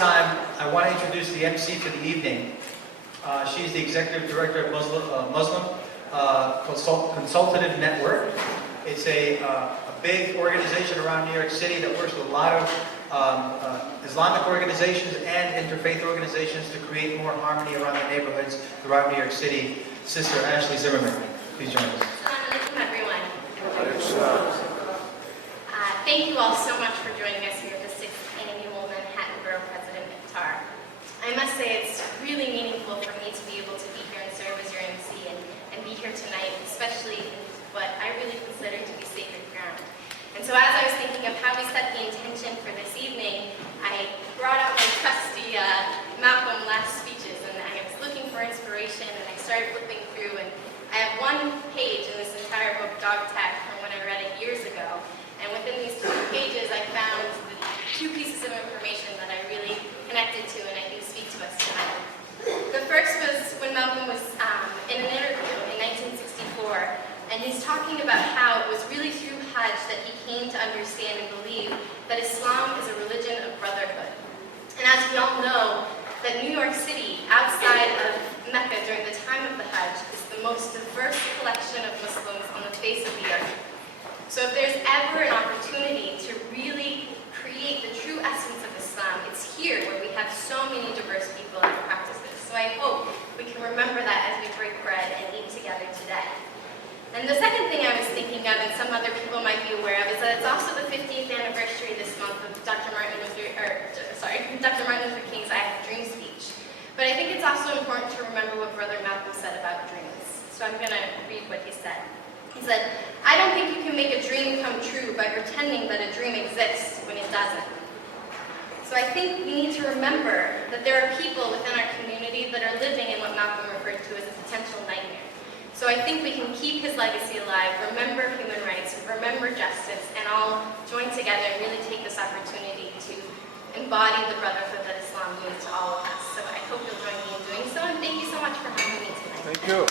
time, I want to introduce the MC for the evening. She's the Executive Director of Muslim Consultative Network. It's a big organization around New York City that works with a lot of Islamic organizations and interfaith organizations to create more harmony around the neighborhoods throughout New York City. Sister Ashley Zimmerman, please join us. Assalamu alaikum, everyone. Thank you all so much for joining us here at the 6th Annual Manhattan Borough President Iftar. I must say it's really meaningful for me to be able to be here and serve as your MC and be here tonight, especially in what I really consider to be sacred ground. And so as I was thinking of how we set the intention for this evening, I brought out my trusty Malcom last speeches, and I was looking for inspiration, and I started flipping through, and I have one page in this entire book, Dog Tag, from when I read it years ago. And within these 2 pages, I found 2 pieces of information that I really connected to and I think speak to us tonight. The first was when Malcolm was in an interview in 1964, and he's talking about how it was really through Hajj that he came to understand and believe that Islam is a religion of brotherhood. And as we all know, that New York City, outside of Mecca during the time of the Hajj, is the most diverse collection of Muslims on the face of the earth. So if there's ever an opportunity to really create the true essence of Islam, it's here where we have so many diverse people and practices. So I hope we can remember that as we break bread and eat together today. And the second thing I was thinking of, and some other people might be aware of, is that it's also the 50th anniversary this month of Dr. Martin Luther King's I Have a Dream speech. But I think it's also important to remember what Brother Malcolm said about dreams. So I'm going to read what he said. He said, "I don't think you can make a dream come true by pretending that a dream exists when it doesn't." So I think we need to remember that there are people within our community that are living in what Malcolm referred to as a potential nightmare. So I think we can keep his legacy alive, remember human rights, remember justice, and all join together and really take this opportunity to embody the brotherhood that Islam means to all of us. So I hope you'll join me in doing so, and thank you so much for having me tonight. Thank you.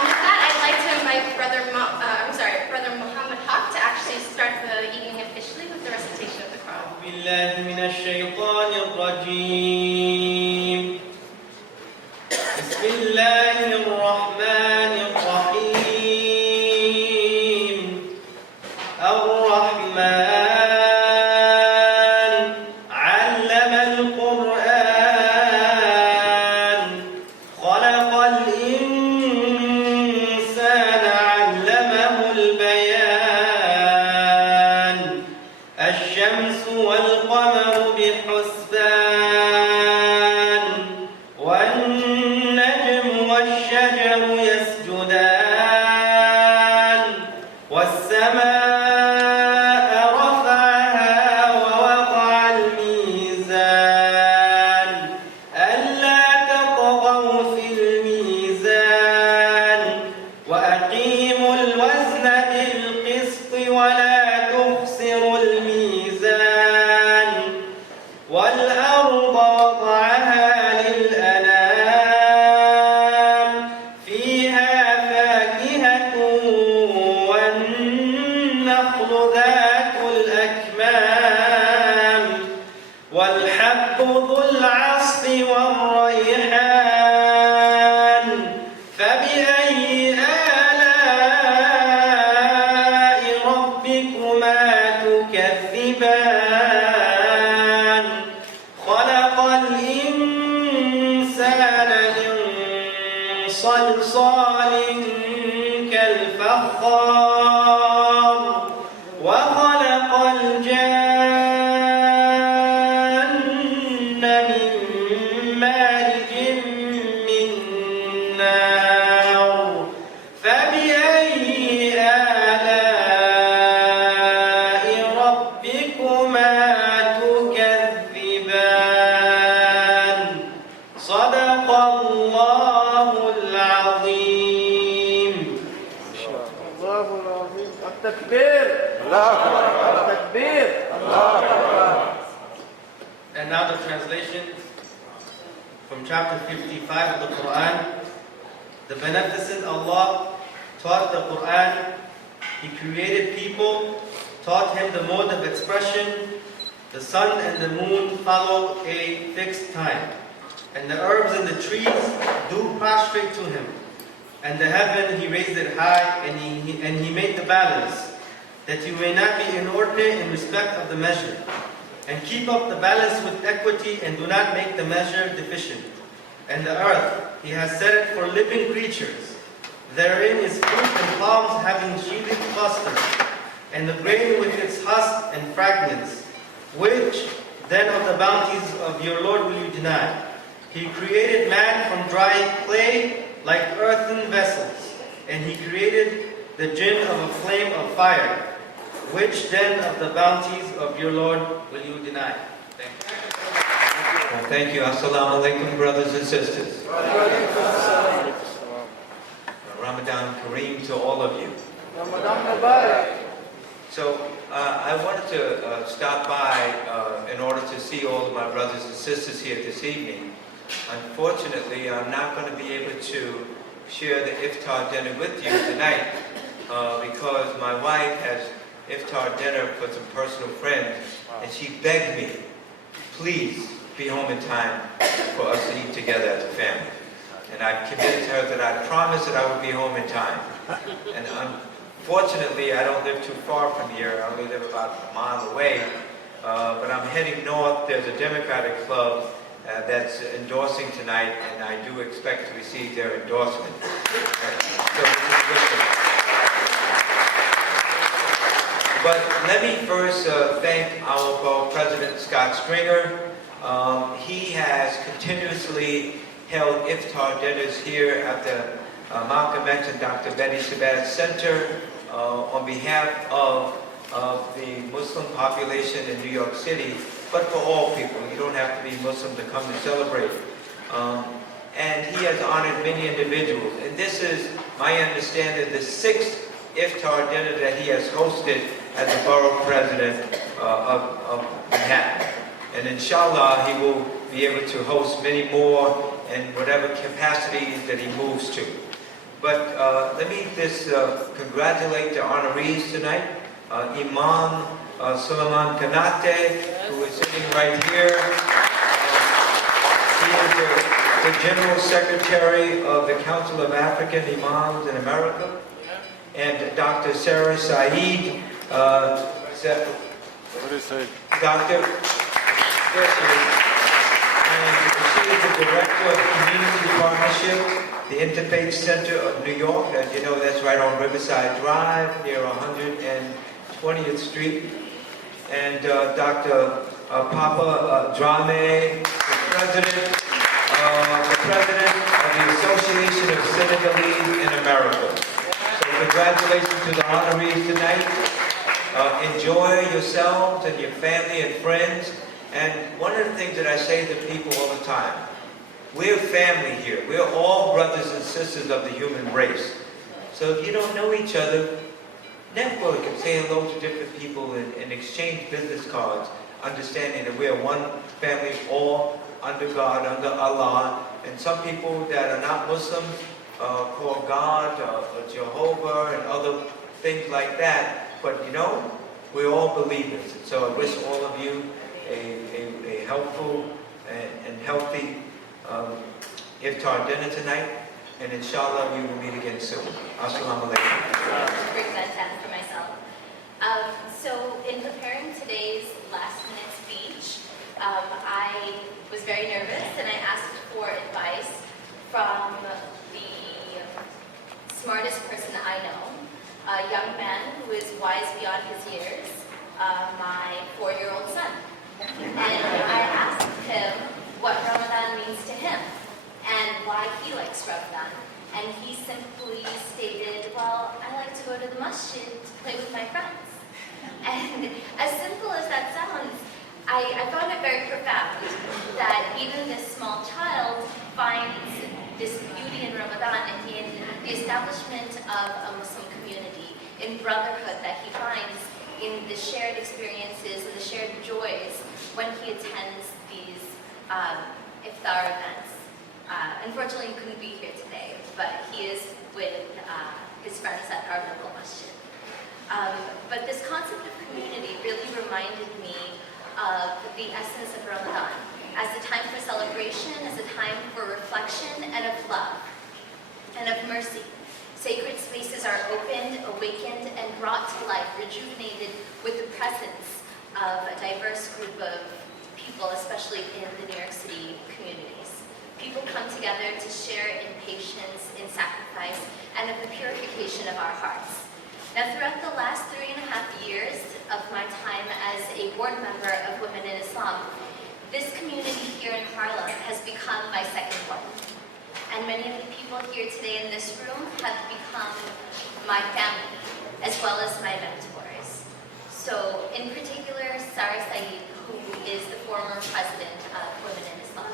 With that, I'd like to invite Brother Muhammad Haq to actually start the evening officially with the recitation of the Quran. بالله من الشيطان الرجيم. بسم الله الرحمن الرحيم. الرحمن علم القرآن خلق الإنسان علمه البيان الشمس والقمر بحسبان والنجم والشجر يسجدان والسماء رفعها ووضع الميزان ألا تطغوا في الميزان وأقيموا الوزن بالقسط ولا تخسروا الميزان والأرض وضعها للأنام فيها فاكهة والنخل ذات الأكمام والحب ذو العصف والريحان فبأي آلاء ربكما تكذبان خلق الإنسان من صلصال كالفخار وخلق الجان من مارج من نار فبأي آلاء ربكما تكذبان صدق الله العظيم. الله العظيم. التكبير. الله أكبر. التكبير. الله أكبر. And now the translation from chapter 55 of the Quran. The beneficent Allah taught the Quran. He created people, taught him the mode of expression, The sun and the moon follow a fixed time, and the herbs and the trees do prostrate to him. And the heaven he raised it high, and he made the balance, that you may not be inordinate in respect of the measure. And keep up the balance with equity, and do not make the measure deficient. And the earth, he has set it for living creatures. Therein is fruit and palms having sheathing clusters, and the grain with its husk and fragments. Which then of the bounties of your Lord will you deny? He created man from dry clay like earthen vessels, and he created the jinn of a flame of fire. Which then of the bounties of your Lord will you deny? Thank you. Well, thank you. Assalamu alaikum, brothers and sisters. Ramadan Kareem to all of you. Ramadan Mubarak. So I wanted to stop by in order to see all of my brothers and sisters here this evening. Unfortunately, I'm not going to be able to share the Iftar dinner with you tonight because my wife has Iftar dinner for some personal friends, and she begged me, please be home in time for us to eat together as a family. And I committed to her that I promised that I would be home in time. And unfortunately, I don't live too far from here. I only live about a mile away. But I'm heading north. There's a Democratic club that's endorsing tonight, and I do expect to receive their endorsement. So this is good. But let me first thank our Borough President, Scott Stringer. He has continuously held Iftar dinners here at the Malcom X and Dr. Shabazz Center on behalf of the Muslim population in New York City, but for all people. You don't have to be Muslim to come to celebrate. And he has honored many individuals. And this is, my understanding, the 6th Iftar dinner that he has hosted as the Borough President of Manhattan. And inshallah, he will be able to host many more in whatever capacity that he moves to. But let me just congratulate the honorees tonight. Imam Konate, who is sitting right here. He is the General Secretary of the Council of African Imams in America. And Dr. Sarah Sayeed, Dr. Yes, and she is the Director of Community Partnership, the Interfaith Center of New York. As you know, that's right on Riverside Drive, near 120th Street. And Dr. Papa Drame, the President of the Association of Senegalese in America. So congratulations to the honorees tonight. Enjoy yourselves and your family and friends. And one of the things that I say to people all the time, we're family here. We're all brothers and sisters of the human race. So if you don't know each other, network and say hello to different people and exchange business cards, understanding that we're one family, all under God, under Allah. And some people that are not Muslims call God or Jehovah and other things like that. But you know, we're all believers. So I wish all of you a helpful and healthy Iftar dinner tonight, and inshallah we will meet again soon. Assalamu alaikum. Bring that down for myself. So in preparing today's last minute speech, I was very nervous and I asked for advice from the smartest person I know, a young man who is wise beyond his years, my 4-year-old son. And I asked him what Ramadan means to him and why he likes Ramadan. And he simply stated, well, I like to go to the masjid to play with my friends. And as simple as that sounds, I found it very profound that even this small child finds this beauty in Ramadan and in the establishment of a Muslim community, in brotherhood that he finds in the shared experiences and the shared joys when he attends these Iftar events. Unfortunately, he couldn't be here today, but he is with his friends at our local masjid. But this concept of community really reminded me of the essence of Ramadan, as a time for celebration, as a time for reflection and of love and of mercy. Sacred spaces are opened, awakened, and brought to life, rejuvenated with the presence of a diverse group of people, especially in the New York City communities. People come together to share in patience, in sacrifice, and of the purification of our hearts. Now, throughout the last 3.5 years of my time as a board member of Women in Islam, this community here in Harlem has become my second home. And many of the people here today in this room have become my family, as well as my mentors. So, in particular, Sayeed, who is the former president of Women in Islam.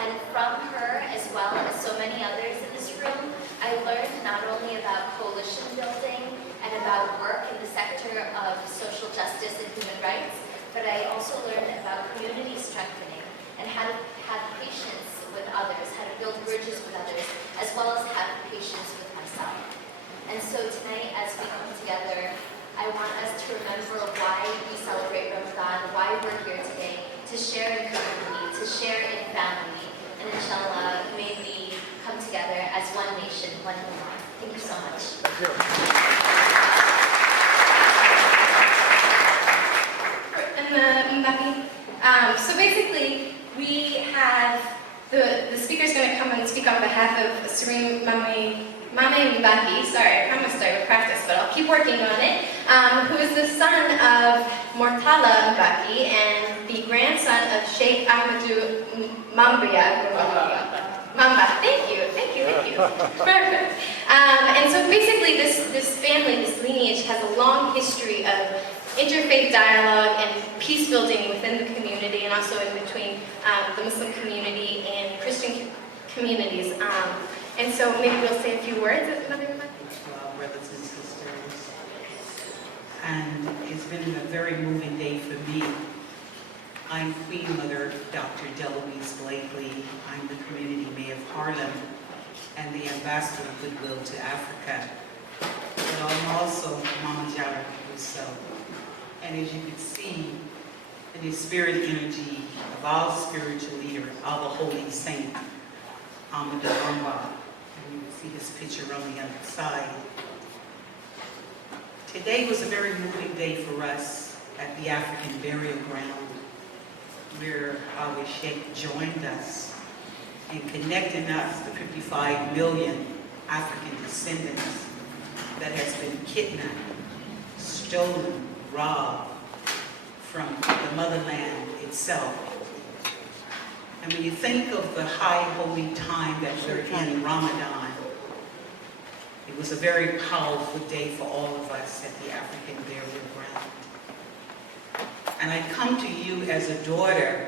And from her, as well as so many others in this room, I learned not only about coalition building and about work in the sector of social justice and human rights, but I also learned about community strengthening and how to have patience with others, how to build bridges with others, as well as have patience with myself. And so tonight, as we come together, I want us to remember why we celebrate Ramadan, why we're here today, to share in community, to share in family, and inshallah, may we come together as one nation, one Ummah. Thank you so much. So basically, we have the speaker's going to come and speak on behalf of Serene Mame Mbaki. Sorry, I promised I would practice, but I'll keep working on it. Who is the son of Murtala Mbaki and the grandson of Sheikh Ahmadu Mamba. Thank you. Perfect. And so basically, this family, this lineage, has a long history of interfaith dialogue and peace building within the community, and also in between the Muslim community and Christian communities. And so maybe we'll say a few words. Brothers and sisters, and it's been a very moving day for me. I'm Queen Mother Dr. Deloise Blakely. I'm the Community Mayor of Harlem and the Ambassador of Goodwill to Africa. But I'm also Mama Jara Rousseau. And as you can see, in the spirit energy of our spiritual leader, our holy saint, Ahmadu Bamba, and you can see his picture on the other side. Today was a very moving day for us at the African burial ground, where our Sheikh joined us in connecting us to 55 million African descendants that has been kidnapped, stolen, robbed from the motherland itself. And when you think of the high holy time that we're in, Ramadan, it was a very powerful day for all of us at the African burial ground. And I come to you as a daughter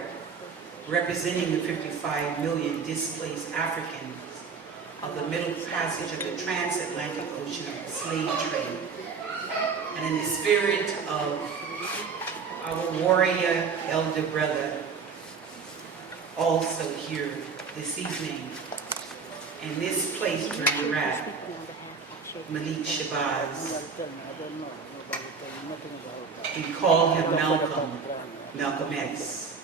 representing the 55 million displaced Africans of the Middle Passage of the transatlantic ocean of the slave trade. And in the spirit of our warrior elder brother, also here this evening, in this place where we're at, Malik Shabazz. We call him Malcom X,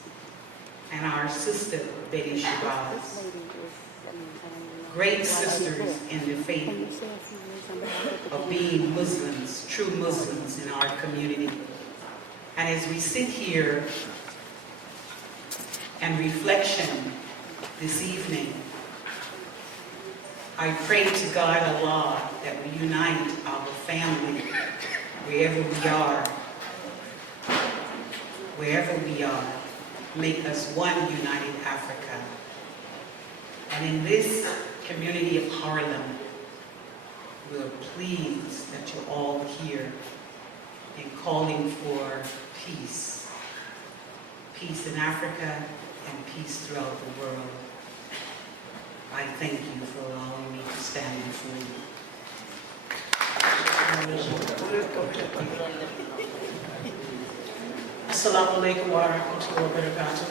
and our sister Betty Shabazz. Great sisters in the faith of being Muslims, true Muslims in our community. And as we sit here and reflection this evening, I pray to God Allah that we unite our family wherever we are, make us one united Africa. And in this community of Harlem, we're pleased that you're all here and calling for peace. Peace in Africa and peace throughout the world. I thank you for allowing me to stand before you. Assalamu alaikum wa rahmatullahi wa barakatuh.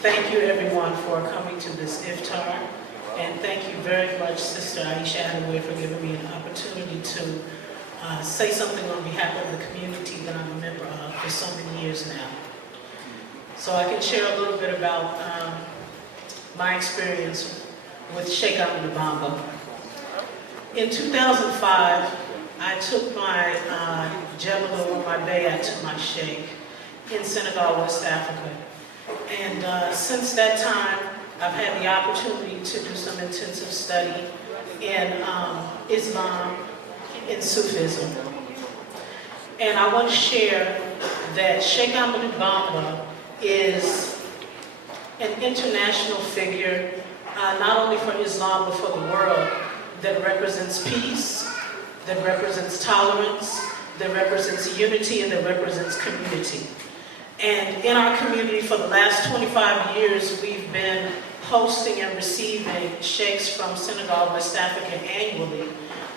Thank you everyone for coming to this Iftar, and thank you very much Sister Aisha Hadaway for giving me an opportunity to say something on behalf of the community that I'm a member of for so many years now. So I can share a little bit about my experience with Sheikh Ahmed Bamba. In 2005, I took my Jebel or my bayat to my Sheikh in Senegal, West Africa. And since that time, I've had the opportunity to do some intensive study in Islam, in Sufism. And I want to share that Sheikh Ahmed Bamba is an international figure, not only for Islam, but for the world, that represents peace, that represents tolerance, that represents unity, and that represents community. And in our community for the last 25 years, we've been hosting and receiving sheikhs from Senegal, West Africa annually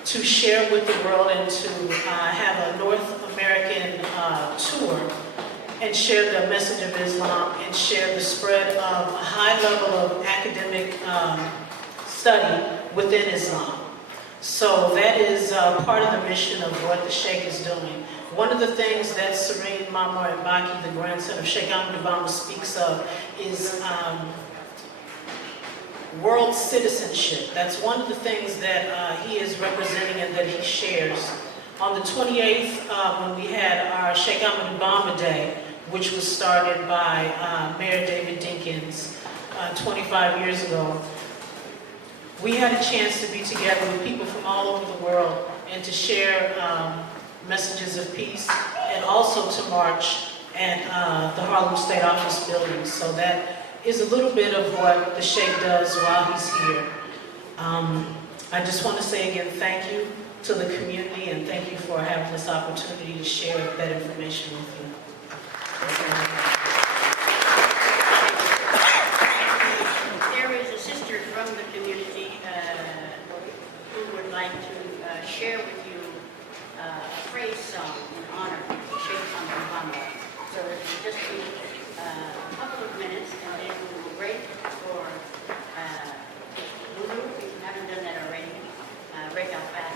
to share with the world and to have a North American tour and share the message of Islam and share the spread of a high level of academic study within Islam. So that is part of the mission of what the Sheikh is doing. One of the things that Serene Mamar Mbaki, the grandson of Sheikh Ahmed Bamba, speaks of is world citizenship. That's one of the things that he is representing and that he shares. On the 28th, when we had our Sheikh Ahmed Bamba Day, which was started by Mayor David Dinkins 25 years ago, we had a chance to be together with people from all over the world and to share messages of peace, and also to march at the Harlem State Office building. So that is a little bit of what the Sheikh does while he's here. I just want to say again, thank you to the community, and thank you for having this opportunity to share that information with you. There is a sister from the community who would like to share with you a praise song in honor of Sheikh Ahmed Bamba. So it will just be a couple of minutes, and then we will break for Lulu, if you haven't done that already, break out back.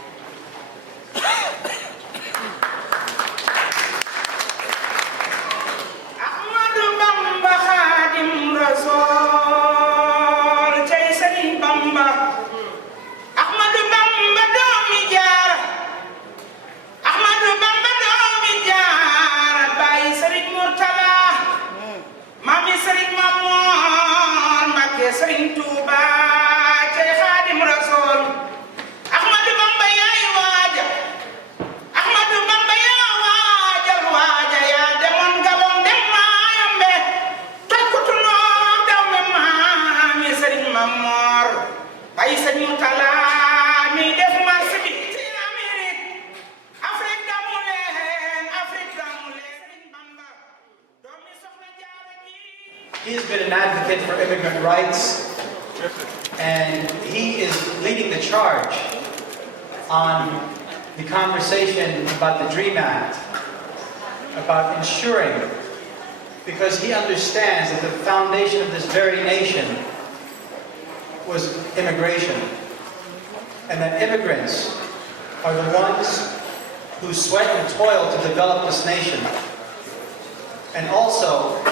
He's been an advocate for immigrant rights, and he is leading the charge on the conversation about the DREAM Act, about ensuring, because he understands that the foundation of this very nation was immigration, and that immigrants are the ones who sweat and toil to develop this nation. And also,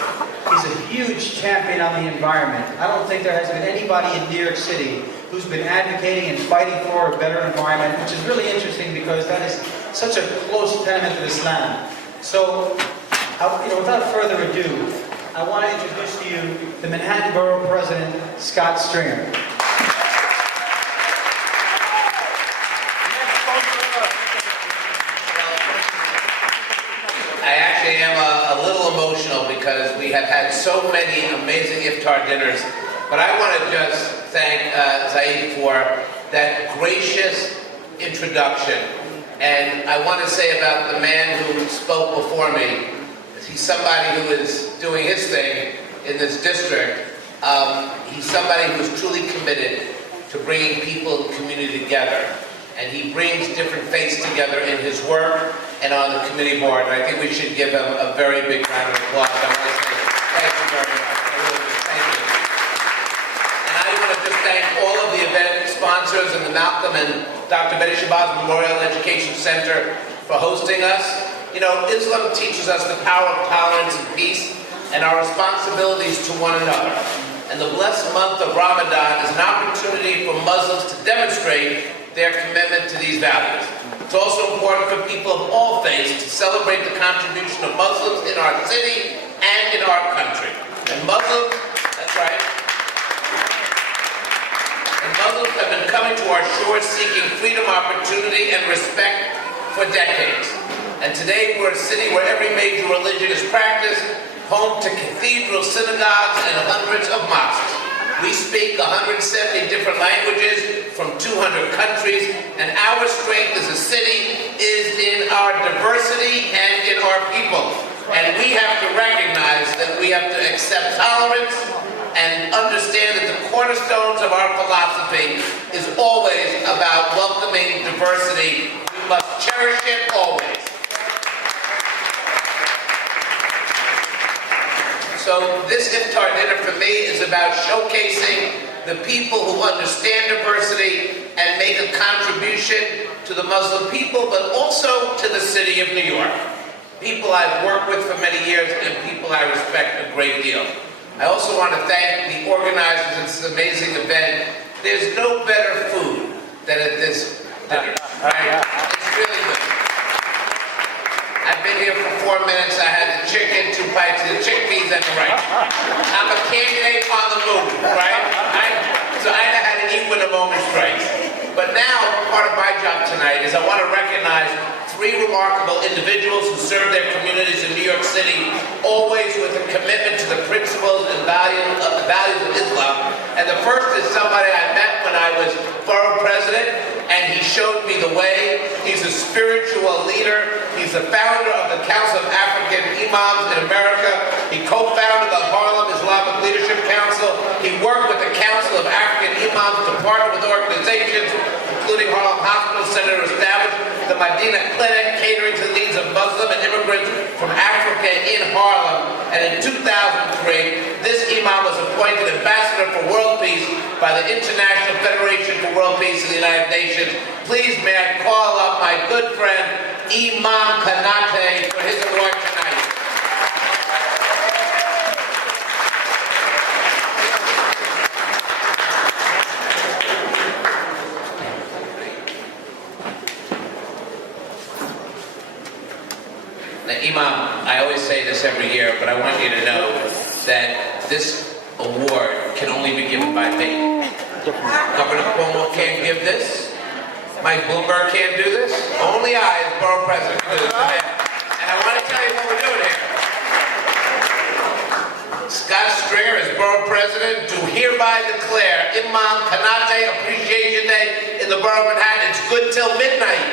he's a huge champion on the environment. I don't think there has been anybody in New York City who's been advocating and fighting for a better environment, which is really interesting because that is such a close tenet of Islam. So, without further ado, I want to introduce to you the Manhattan Borough President, Scott Stringer. I actually am a little emotional because we have had so many amazing Iftar dinners. But I want to just thank Sayeed for that gracious introduction. And I want to say about the man who spoke before me, he's somebody who is doing his thing in this district. He's somebody who is truly committed to bringing people and community together. And he brings different faiths together in his work and on the committee board. And I think we should give him a very big round of applause. I want to say thank you very much. I really do. Thank you. And I want to just thank all of the event sponsors. sponsors and the Malcom and Dr. Shabazz Memorial Education Center for hosting us. You know, Islam teaches us the power of tolerance and peace and our responsibilities to one another. And the blessed month of Ramadan is an opportunity for Muslims to demonstrate their commitment to these values. It's also important for people of all faiths to celebrate the contribution of Muslims in our city and in our country. And Muslims, that's right, and Muslims have been coming to our shores seeking freedom, opportunity, and respect for decades. And today we're a city where every major religion is practiced, home to cathedrals, synagogues, and hundreds of mosques. We speak 170 different languages from 200 countries, and our strength as a city is in our diversity and in our people. And we have to recognize that we have to accept tolerance and understand that the cornerstones of our philosophy is always about welcoming diversity. We must cherish it always. So this Iftar dinner for me is about showcasing the people who understand diversity and make a contribution to the Muslim people, but also to the city of New York. People I've worked with for many years and people I respect a great deal. I also want to thank the organizers of this amazing event. There's no better food than at this dinner, right? It's really good. I've been here for 4 minutes. I had the chicken, 2 bites of the chickpeas, and the rice. I'm a candidate on the move, right? So I know how to eat when the moment strikes. But now, part of my job tonight is I want to recognize 3 remarkable individuals who serve their communities in New York City, always with a commitment to the principles and values of Islam. And the first is somebody I met when I was Borough President, and he showed me the way. He's a spiritual leader. He's the founder of the Council of African Imams in America. He co-founded the Harlem Islamic Leadership Council. He worked with the Council of African Imams to partner with organizations, including Harlem Hospital Center, to establish the Medina Clinic, catering to the needs of Muslim and immigrants from Africa in Harlem. And in 2003, this Imam was appointed Ambassador for World Peace by the International Federation for World Peace in the United Nations. Please may I call up my good friend, Imam Konate, for his award tonight. Now, Imam, I always say this every year, but I want you to know that this award can only be given by me. Governor Cuomo can't give this. Mike Bloomberg can't do this. Only I, as Borough President, can do this. And I want to tell you what we're doing here. Scott Stringer, as Borough President, do hereby declare Imam Konate Appreciation Day in the Borough of Manhattan. It's good till midnight.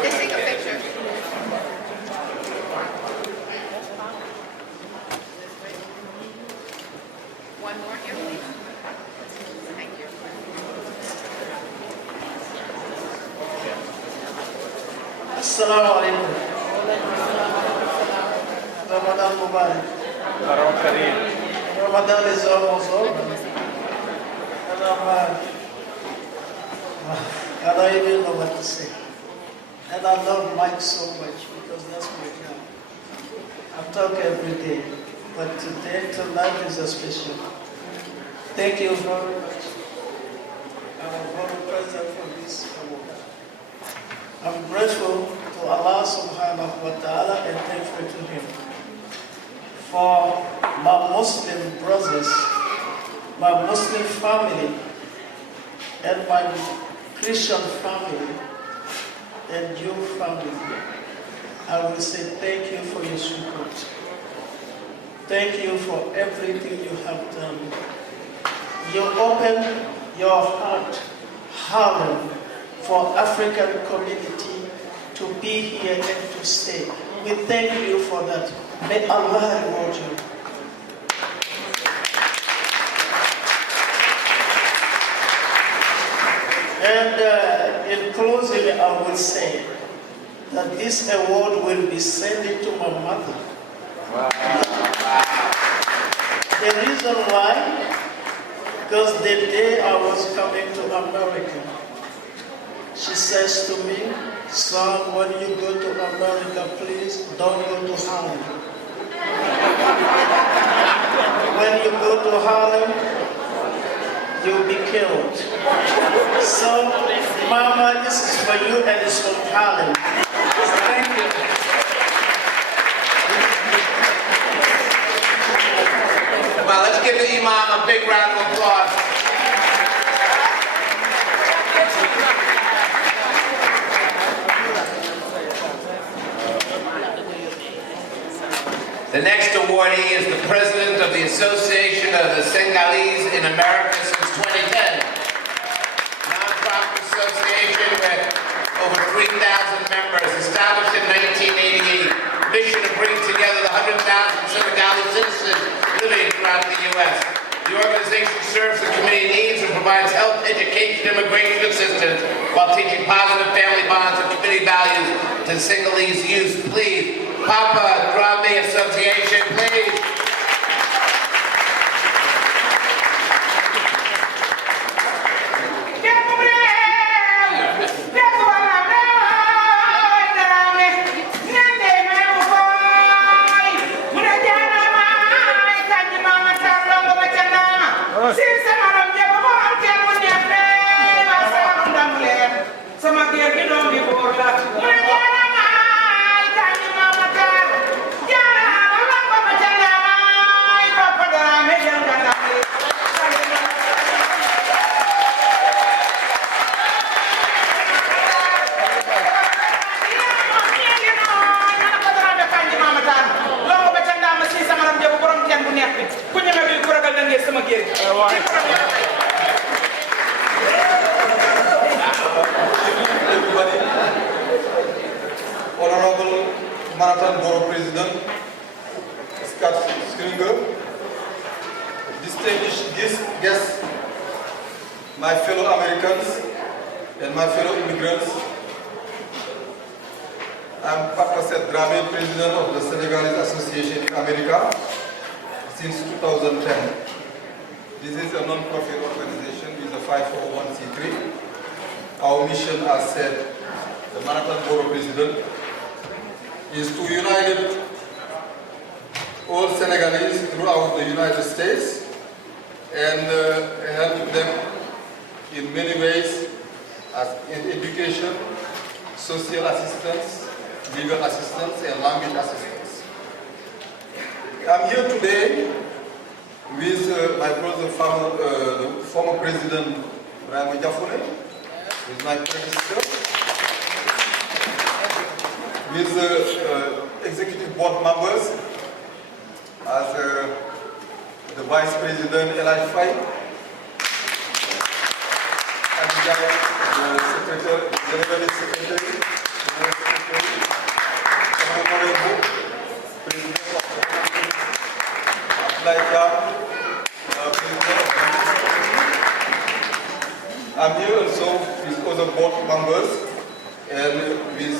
Let's take a picture. One more here, please. Thank you. Assalamu alaikum. Ramadan Mubarak. Ramadan is almost over. And I even know what to say. And I love Mike so much because that's my job. I talk every day, but tonight is a special. Thank you very much, our Borough President, for this award. I'm grateful to Allah subhanahu wa ta'ala and thankful to him for my Muslim brothers, my Muslim family, and my Christian family, and your family. I will say thank you for your support. Thank you for everything you have done. You opened your heart, Harlem, for African community to be here and to stay. We thank you for that. May Allah reward you. And in closing, I will say that this award will be sent to my mother. The reason why, because the day I was coming to America, she says to me, son, when you go to America, please don't go to Harlem. When you go to Harlem, you'll be killed. So, Mama, this is for you and it's from Harlem. Thank you. Come on, let's give the Imam a big round of applause. The next awardee is the President of the Association of the Senegalese in America since 2010. Non-profit association with over 3,000 members, established in 1988. Mission to bring together the 100,000 Senegalese citizens living throughout the U.S. The organization serves the community needs and provides health, education, immigration assistance while teaching positive family bonds and community values to Senegalese youth. Please, Papa Drame Association, please. Honorable Borough President, distinguished guests, my fellow Americans and my fellow immigrants, I'm Papa Sayeed Drame, President of the Senegalese Association in America since 2010. This is a non-profit organization with a 501c3. Our mission, as said, the Borough President, is to unite all Senegalese throughout the United States and help them in many ways, as in education, social assistance, legal assistance, and language assistance. I'm here today with my brother, the former President Brahim Jafone, with my predecessor, with executive board members, as the Vice President Eli Faye, and the Secretary, General Secretary, Honorable President of the Council, I'm here also with other board members and with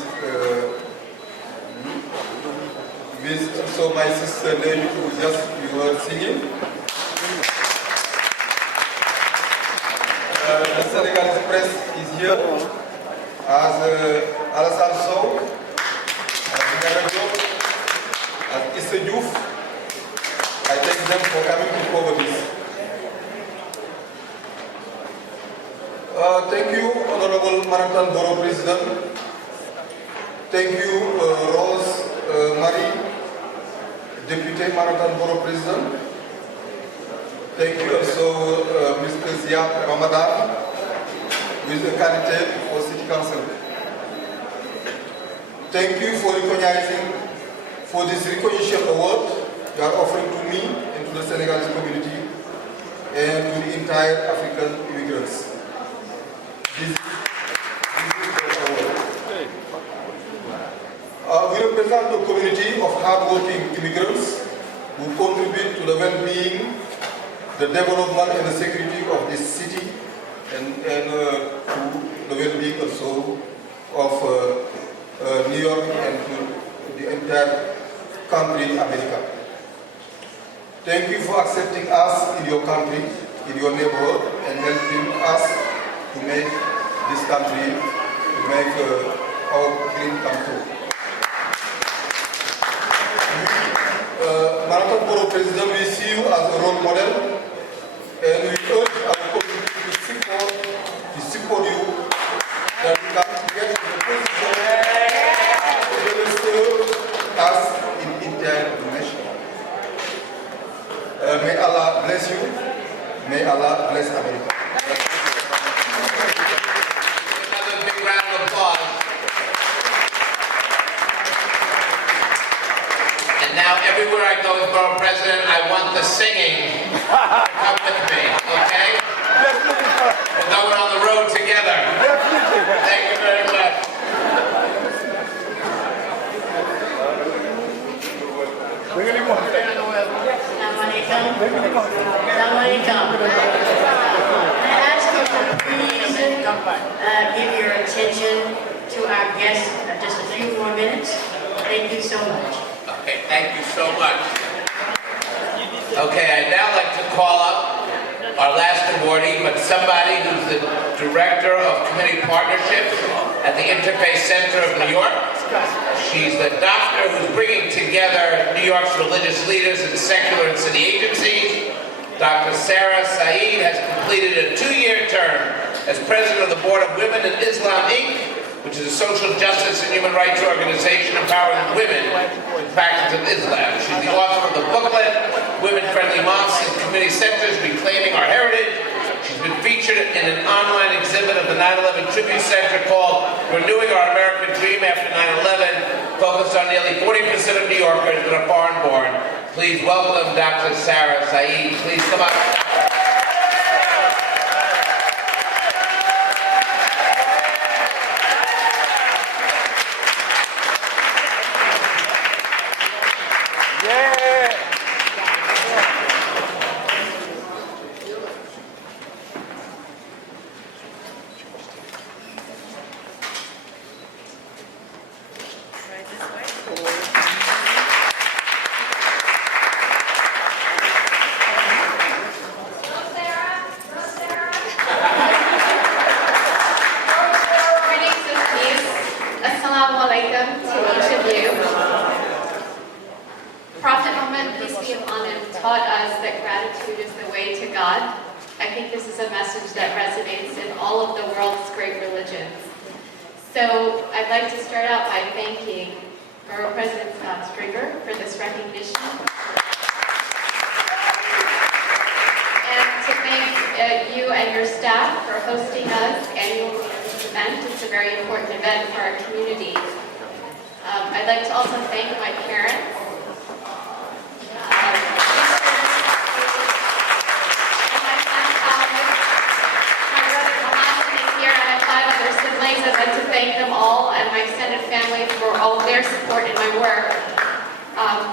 also my sister Nelly, who just you were singing. The Senegalese press is here as Alassane Sow, as Ngarajo, as Issa Diouf. I thank them for coming to cover this. Thank you, Honorable Borough President. Thank you, Rose Marie, Deputy Borough President. Thank you also, Mr. Ziad Ramadan, who is a candidate for City Council. Thank you for recognizing, for this recognition award you are offering to me and to the Senegalese community and to the entire African immigrants. This is the award. We represent the community of hard-working immigrants who contribute to the well-being, the development and the security of this city and to the well-being also of New York and to the entire country, America. Thank you for accepting us in your country, in your neighborhood, and helping us to make this country, to make our dream come true. Malcom Borough President, we see you as a role model, and we urge our community to support you, that we can get in the position to serve us in India nation. May Allah bless you. May Allah bless America. Another big round of applause. And now everywhere I go as Borough President, I want the singing to come with me, okay? We're going on the road together. Thank you very much. I ask you to please give your attention to our guests just a few more minutes. Thank you so much. Okay, thank you so much. Okay, I'd now like to call up our last awardee, but somebody who's the Director of Community Partnerships at the Interfaith Center of New York. She's the doctor who's bringing together New York's religious leaders and secular and city agencies. Dr. Sarah Sayeed has completed a 2-year term as President of the Board of Women in Islam, Inc., which is a social justice and human rights organization empowering women in the practice of Islam. She's the author of the booklet, Women-Friendly Mosques and Community Centers, Reclaiming Our Heritage. She's been featured in an online exhibit of the 9/11 Tribute Center called Renewing Our American Dream After 9/11, focused on nearly 40% of New Yorkers that are foreign-born. Please welcome Dr. Sarah Sayeed. Please come up. Taught us that gratitude is the way to God. I think this is a message that resonates in all of the world's great religions. So I'd like to start out by thanking Borough President Scott Stringer for this recognition. And to thank you and your staff for hosting us annually at this event. It's a very important event for our community. I'd like to also thank my parents. I'd like to thank them all and my extended family for all of their support in my work.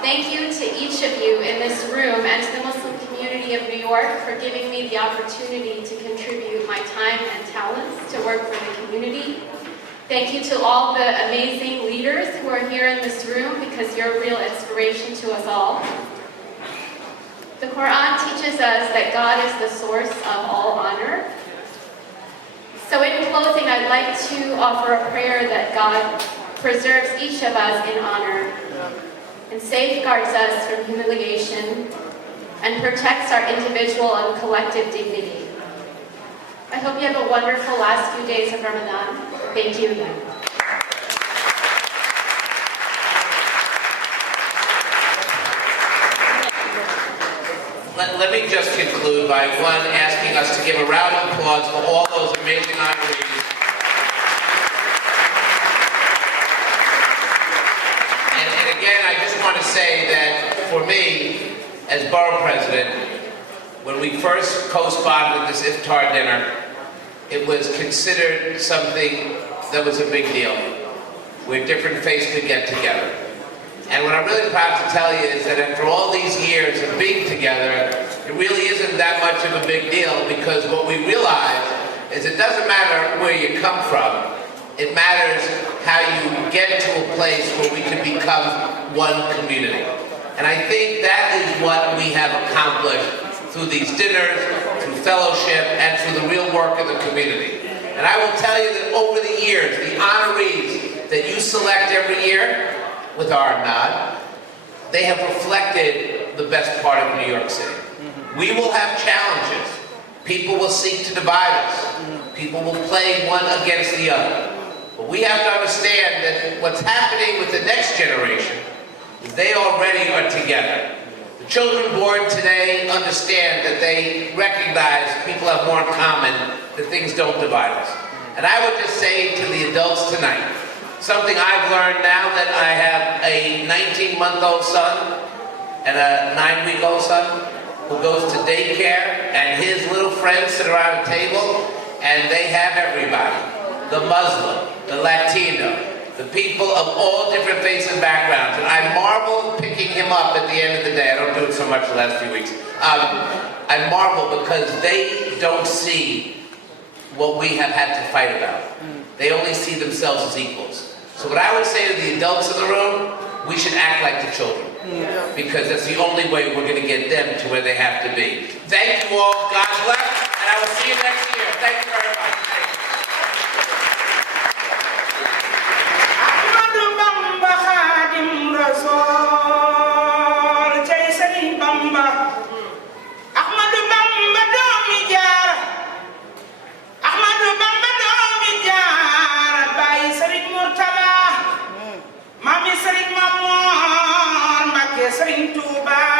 Thank you to each of you in this room and to the Muslim community of New York for giving me the opportunity to contribute my time and talents to work for the community. Thank you to all the amazing leaders who are here in this room because you're a real inspiration to us all. The Quran teaches us that God is the source of all honor. So in closing, I'd like to offer a prayer that God preserves each of us in honor and safeguards us from humiliation and protects our individual and collective dignity. I hope you have a wonderful last few days of Ramadan. Thank you again. Let me just conclude by one, asking us to give a round of applause for all those amazing honorees. And again, I just want to say that for me, as Borough President, when we first co-sponsored this Iftar dinner, it was considered something that was a big deal, where different faiths could get together. And what I'm really proud to tell you is that after all these years of being together, it really isn't that much of a big deal, because what we realize is it doesn't matter where you come from. It matters how you get to a place where we can become one community. And I think that is what we have accomplished through these dinners, through fellowship, and through the real work of the community. And I will tell you that over the years, the honorees that you select every year with our nod, they have reflected the best part of New York City. We will have challenges. People will seek to divide us. People will play one against the other. But we have to understand that what's happening with the next generation is they already are together. The children born today understand that they recognize people have more in common, that things don't divide us. And I would just say to the adults tonight, something I've learned now that I have a 19-month-old son and a 9-week-old son who goes to daycare, and his little friends sit around a table, and they have everybody. The Muslim, the Latino, the people of all different faiths and backgrounds. And I marvel picking him up at the end of the day. I don't do it so much the last few weeks. I marvel because they don't see what we have had to fight about. They only see themselves as equals. So what I would say to the adults in the room, we should act like the children. Because that's the only way we're going to get them to where they have to be. Thank you all. God bless. And I will see you next year. Thank you very much. Sëriñ Tuuba